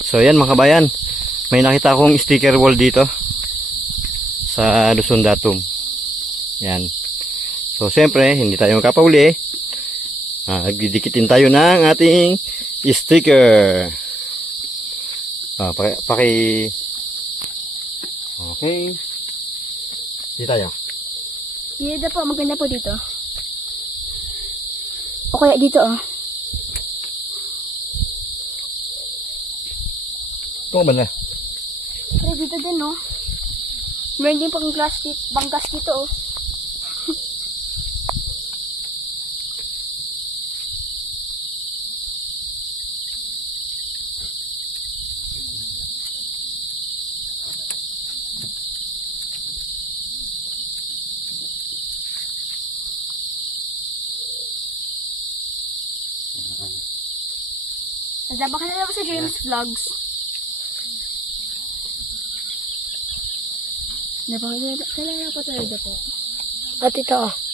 So yan mga kabayan, may nakita akong sticker wall dito sa Luzon Datum. Yan. So siyempre, hindi tayo makapauli. Didikitin tayo ng ating sticker. Okay. Dito tayo. Dito po, maganda po dito. O kaya dito Ito ba na? Pero dito din meron din pang bangkas dito Nadaba ka na lang sa James Vlogs. Kailangan pa tayo po. At ito